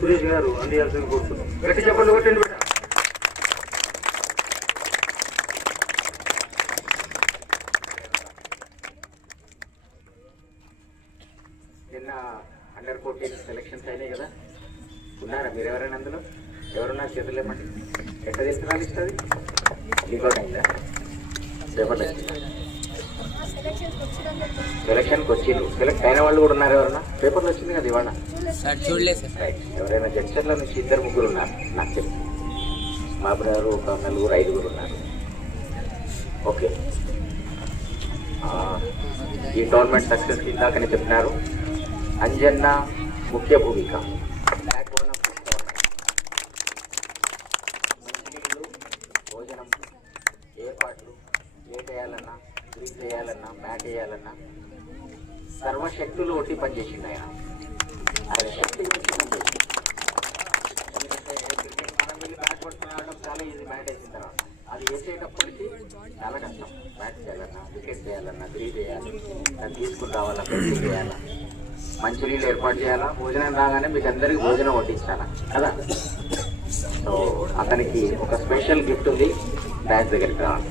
సురేష్ గారు అందియాల్సింది కోరుతున్నాం. గట్టి చెప్పండి కొట్టండి బిడ్డ. నిన్న అండర్-14 సెలక్షన్స్ అయినాయి కదా, ఉన్నారా మీరు ఎవరైనా అందులో? ఎవరున్నారు చేతులు లేమండి. ఎట్లా తీసుకురాలి ఇస్తుంది? లీకౌట్ అయిందా? పేపర్లు సెలక్షన్కి వచ్చిండ్రు. సెలెక్ట్ అయిన వాళ్ళు కూడా ఉన్నారు ఎవరన్నా? పేపర్లు వచ్చింది కదా ఇవాళ? రైట్. ఎవరైనా జడ్చర్ల నుంచి 2-3 ఉన్నారు నాకు చెప్పి. మా బ్రదర్ ఒక 4-5 ఉన్నారు. ఓకే, ఈ టోర్నమెంట్ సక్సెస్ ఇందాకనే చెప్పినారు. అంజన్న ముఖ్య భూమిక. భోజనం ఏర్పాట్లు వేయాలన్నా, గ్రీన్ చేయాలన్నా, మ్యాట్ వేయాలన్నా సర్వశక్తులు ఒట్టి పనిచేసింది ఆయన. ఆయన శక్తి గురించి పనిచేసింది. ఎందుకంటే మనం వెళ్ళి బ్యాట్ పట్టుకుని ఆడడం చాలా ఈజీ. మ్యాట్ వేసిన తర్వాత అది వేసేటప్పటికి చాలా కష్టం. బ్యాట్ చేయాలన్నా, వికెట్ చేయాలన్నా, గ్రీన్ చేయాలి, దాన్ని తీసుకుని రావాలా, పెయింటింగ్ చేయాలా, మంచినీళ్ళు ఏర్పాటు చేయాలా, భోజనం రాగానే మీకు అందరికీ భోజనం వడ్డించాలా కదా. సో అతనికి ఒక స్పెషల్ గిఫ్ట్ ఉంది. బ్యాట్ దగ్గరికి రావాలి.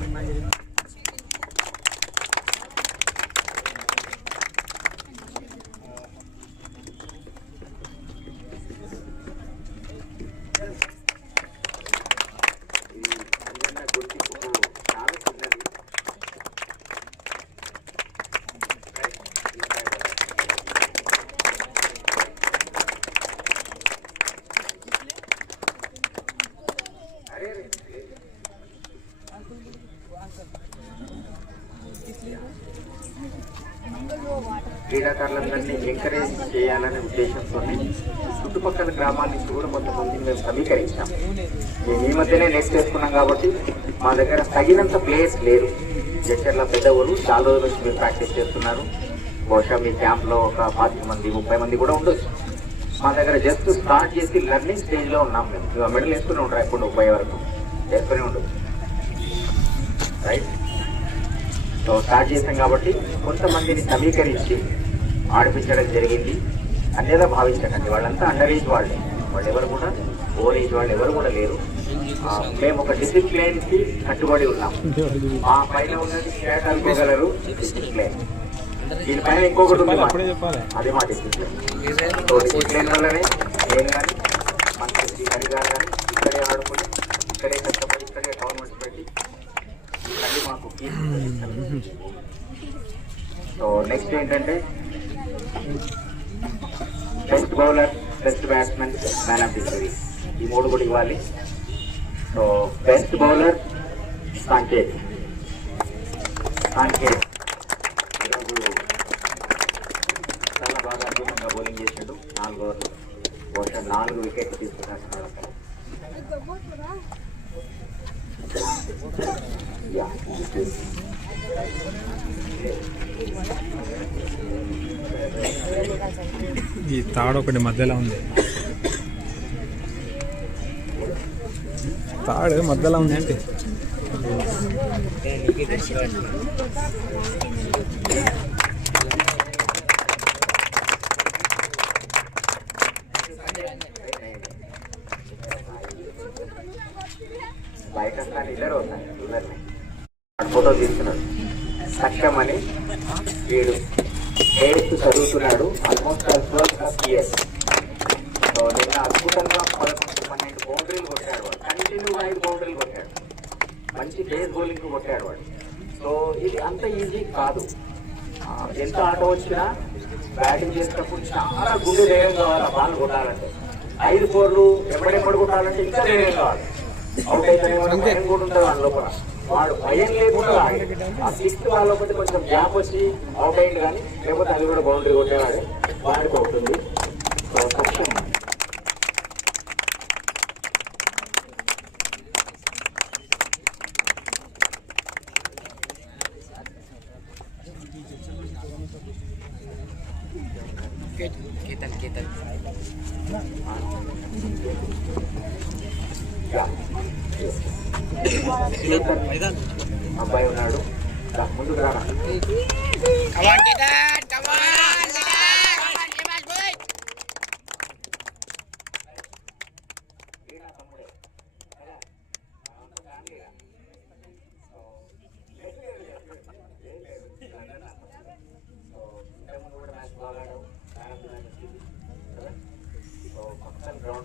క్రీడాకారులందరినీ ఎంకరేజ్ చేయాలనే ఉద్దేశంతో చుట్టుపక్కల గ్రామాల నుంచి కూడా కొంతమందిని మేము సమీకరించాం. మేము ఈ మధ్యనే నెక్స్ట్ చేసుకున్నాం కాబట్టి మా దగ్గర తగినంత ప్లేయర్స్ లేరు. జడ్చర్ల పెద్దవాళ్ళు చాలా రోజుల నుంచి మీరు ప్రాక్టీస్ చేస్తున్నారు. బహుశా మీ క్యాంప్లో ఒక 20 మంది 30 మంది కూడా ఉండొచ్చు. మా దగ్గర జస్ట్ స్టార్ట్ చేసి లర్నింగ్ స్టేజ్లో ఉన్నాం. మేము మెడల్ వేసుకుని ఉంటారు ఎప్పుడు 30 వరకు వేసుకుని ఉండదు. రైట్. సో స్టార్ట్ చేసాం కాబట్టి కొంతమందిని సమీకరించి ఆడిపించడం జరిగింది. అన్నేదా భావించకండి, వాళ్ళంతా అండర్ ఏజ్ వాళ్ళే. వాళ్ళు ఎవరు కూడా ఓవర్ ఏజ్ వాళ్ళు ఎవరు కూడా లేరు. మేము ఒక డిసిప్లైన్కి కట్టుబడి ఉన్నాం. మా పైన ఉన్నది స్టేట్ అనుకోగలరు డిసిప్లైన్. దీనిపైన ఇంకొకటి ఉంది, అది మా డిసిప్లైన్. సో డిసిప్లైన్ వల్లనే నేను కానీ మంచి హరిగారు కానీ ఇక్కడే ఆడుకుని, ఇక్కడే కష్టపడి, ఇక్కడే గవర్నమెంట్ పెట్టి మళ్ళీ మాకు సో నెక్స్ట్ ఏంటంటే best bowler, best batsmen, man of the series ఈ 3 కూడా ఇవ్వాలి. సో బెస్ట్ బౌలర్ సాంకేత్ ఈరోజు చాలా బాగా అద్భుతంగా బౌలింగ్ చేసాడు. 4 ఓవర్లు బహుశా 4 వికెట్లు తీసుకున్నాడు. ఈ తాడు ఒకటి మధ్యలో ఉంది. తాడు మధ్యలో ఉంది అంటే బయట ఇద్దరు ఫోటో తీసుకున్నాడు. సక్షం అని వీడు 8th చదువుతున్నాడు. Almost 12 years. సో నిన్న అద్భుతంగా 11-12 బౌండరీలు కొట్టాడు వాడు. కంటిన్యూగా 5 బౌండరీలు కొట్టాడు. మంచి బేస్ బౌలింగ్ కొట్టాడు వాడు. సో ఇది అంత ఈజీ కాదు. ఎంత ఆట వచ్చినా బ్యాటింగ్ చేసేటప్పుడు చాలా గుండె ధైర్యం కావాలి. ఆ బాల్ కొట్టాలంటే 5 4లు ఎప్పుడెప్పుడు కొట్టాలంటే ఇంకా ధైర్యం కావాలి. అవుట్ అయితే భయం కూడా ఉంటుంది వాళ్ళ లోపల. వాడు భయం లేకుండా ఆ 6th వాళ్ళ లోపల కొంచెం గ్యాప్ వచ్చి అవుట్ అయింది, కానీ లేకపోతే అది కూడా బౌండరీ కొట్టేవాడే వాడికి అవుతుంది. సో సక్షం అబ్బాయి ఉన్నాడు, ముందుకు రారా.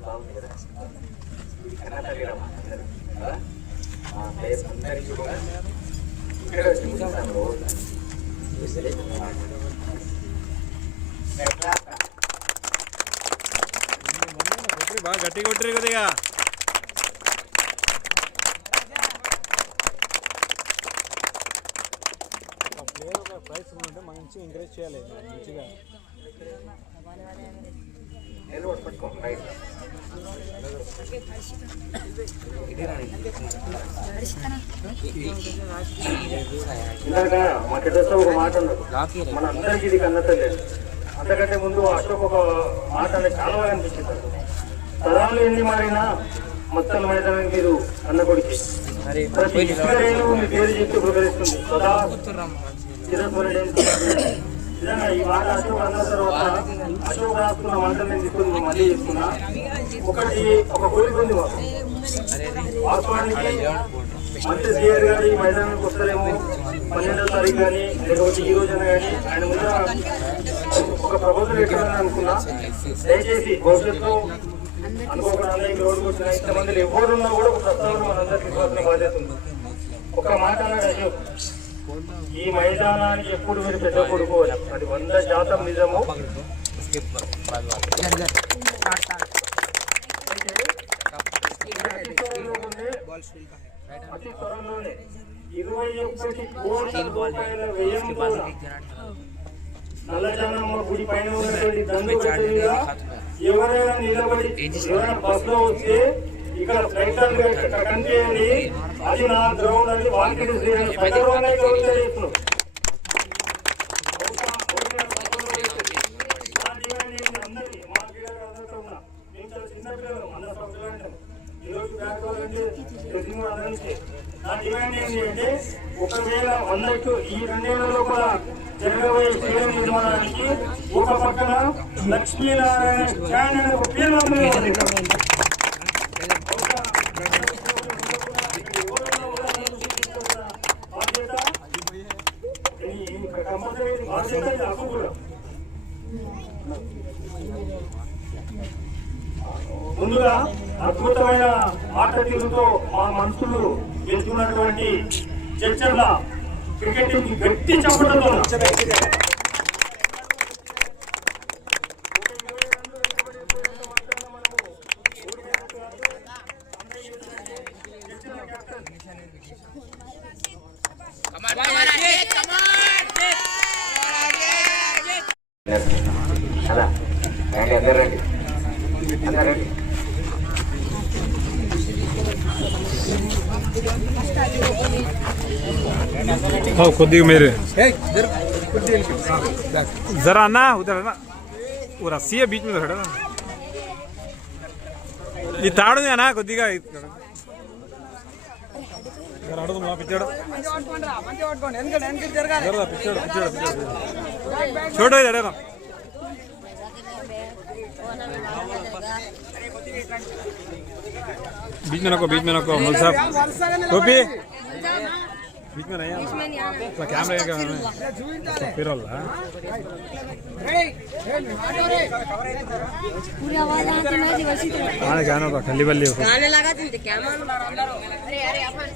బాగుంది కదా. ఇది కన్నా తల్లిరమ్మా అందరూ కదా. అందరికీ కూడా ఇక్కడ చూపిస్తాను రోజు. బాగా గట్టి కొట్టరు కొద్దిగా. ప్రైస్ ఉంటే మంచిగా ఎంకరేజ్ చేయాలి మంచిగా. ఇందాక మా కిడ్స్ ఒక మాట అన్నారు, మన అందరికీ ఇది కన్నతలేదు. అంతకంటే ముందు అశోక్ ఒక మాట అనేది చాలా బాగా అనిపించింది. తరాలు ఎన్ని మారినా మొత్తం మైదానం మీరు అన్న కొడికి ప్రతి ఇష్టరేణు మీ పేరు చెప్పి ఉపకరిస్తుంది సదా చిరస్మరణ. నిజంగా ఈ మాట అశోక్ అన్న తర్వాత అశోక్ రాసుకున్న వంటలు నేను తీసుకుని మళ్ళీ చెప్తున్నా. ఒక కోరిక ఉంది మాకు. వాస్తవానికి మంత్రి సిఆర్ గారు ఈ మైదానానికి వస్తారేమో 12వ తారీఖు కానీ లేకపోతే ఈ రోజున కానీ ఆయన ముందు ఒక ప్రపోజల్ పెట్టాలని అనుకున్నా. దయచేసి భవిష్యత్తు అనుకోకుండా అందరికి రోడ్డుకు వచ్చిన ఇంతమంది ఎవరున్నా కూడా ఒక ప్రస్తావన మనందరికీ ఇవ్వాల్సిన బాధ్యత ఉంది. ఒక మాట అన్నాడు అశోక్, ఈ మైదానానికి ఎప్పుడు మీరు పెద్ద కొడుకు అది 100% నిజము. అతి త్వరలోనే 21 కోట్ల రూపాయల వ్యయంతో నల్లజానమ్మ గుడి పైన ఉన్నటువంటి దండు కట్టేదిగా ఎవరైనా నిలబడి ఎవరైనా బస్సులో వస్తే ఇక్కడ ఫ్లైట్ కనిపించండి, అది నా గ్రౌండ్ అని వారికి చేస్తున్నాం. నా డిమాండ్ ఏంటి అంటే ఒకవేళ 100కు ఈ 2 ఏళ్ల లోపల జరగబోయే స్టేడియం నిర్మాణానికి ఒక పక్కన లక్ష్మీనారాయణ స్టాండ్ అనే ఒక పేరు ముందుగా అద్భుతమైన ఆట తీరుతో మా మనసులు గెలుచుకున్నటువంటి జడ్చర్ల క్రికెట్ టీం గట్టి చప్పట్లతో అందరండి అందరండి కొద్దిగా మీరు जरा ना उधर है ना वो रस्सी है बीच में खड़ा ना ये ताड़ है ना కొద్దిగా छोड़ो जरा बीच में नको मौल साहब टोपी बीच में नहीं है कैमरा फिर पूरी आवाज आती है वैसी तो आने गाना का खल्ली बल्ली गाने लगा थे कैमरा अरे अरे अपन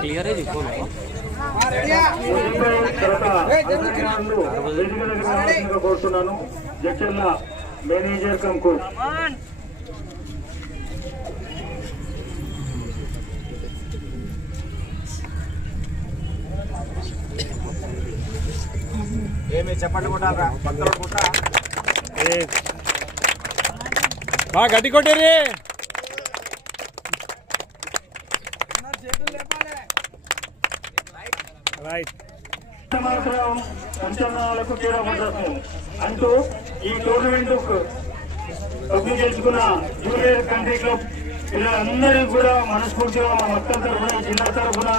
क्लियर है जी కోరుతున్నాను జడ్చర్ల మేనేజర్ కమ్ కోచ్ ఏమి చెప్పండి కొట్టారా పక్కన కొట్టా బాగా గట్టి కొట్టేరి రైట్ సంవత్సరం సంచలనాలకు చేరబడ్డాము అంటూ ఈ టోర్నమెంట్ కప్పు గెలుచుకున్న జూనియర్ కంట్రీ క్లబ్ పిల్లలందరికీ కూడా మనస్ఫూర్తిగా మా మొత్తం తరఫున జిల్లా తరఫున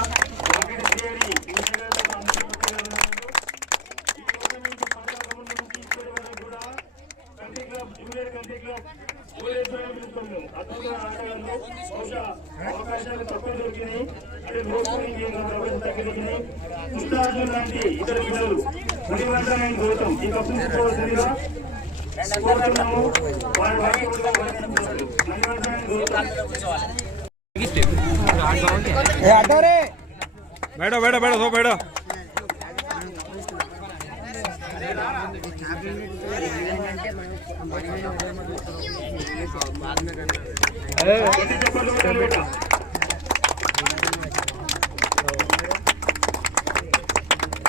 అవకాశాలు తక్కువ దొరికినాయి అంటే లోపలికి తగ్గినాయి లాంటి ఇతర పిల్లలు మునివంతన గౌతమ్ ఈ కప్పుకోవద్దుగా కోరుతున్నాము. వారి మునివంతన గౌతమ్ बैठो बैठो बैठो सो बैठो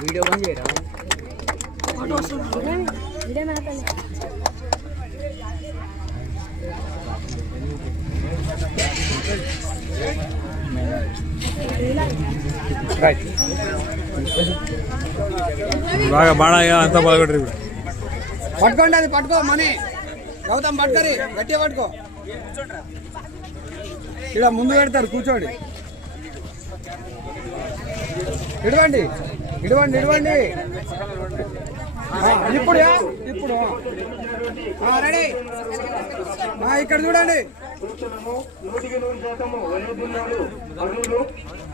वीडियो बंद చేయరా వీడియో మీద రైట్ బాగా బాగా అంతా బాగుంటుంది ఇప్పుడు పట్టుకోండి అది పట్టుకో మనీ గౌతమ్ పట్టుకరి గట్టిగా పట్టుకో ఇలా ముందు పెడతారు కూర్చోండి ఇడవండి ఇడవండి ఇడవండి ఇప్పుడు ఇప్పుడు రెడీ ఇక్కడ చూడండి కూర్చున్నాము. 100% వలేదున్నారు అరువులు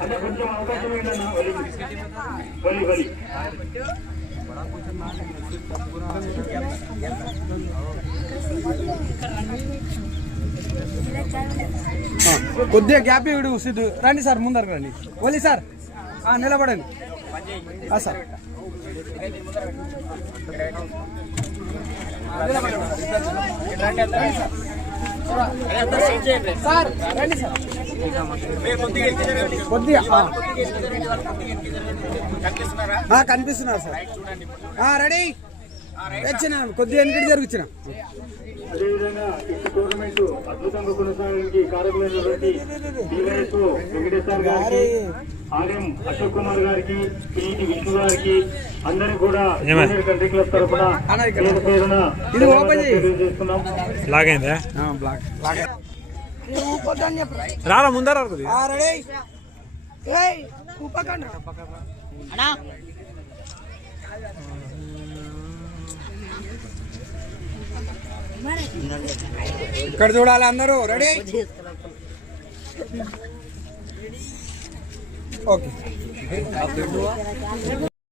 అంటే కొంచెం అవకాశం ఏంటన్నా వలి కొద్దిగా గ్యాప్ ఇడు సిద్ధు రండి సార్ ముందరకు రండి ఓలీ సార్ నిలబడండి సార్ సార్ రండి సార్ కొద్దిగా కనిపిస్తున్నారు సార్ రెడీ తెచ్చిన కొద్దిగా ఎన్నికటి జరుగుతున్న అదేవిధంగా ఈ టోర్నమెంట్ అద్భుతంగా కొనసాగడానికి కారకులైనటువంటి డివైఎస్ వెంకటేశ్వర గారికి, ఆర్ఎం అశోక్ కుమార్ గారికి, పిఈటి విష్ణు గారికి అందరికీ కూడా కంట్రీ క్లబ్ తరఫున పేరున ఇది ఓపెన్ తెలియజేస్తున్నాం. లాగ్ అయిందా రారా ముందర రెడీ ఇక్కడ చూడాలి అందరూ రెడీ ఓకే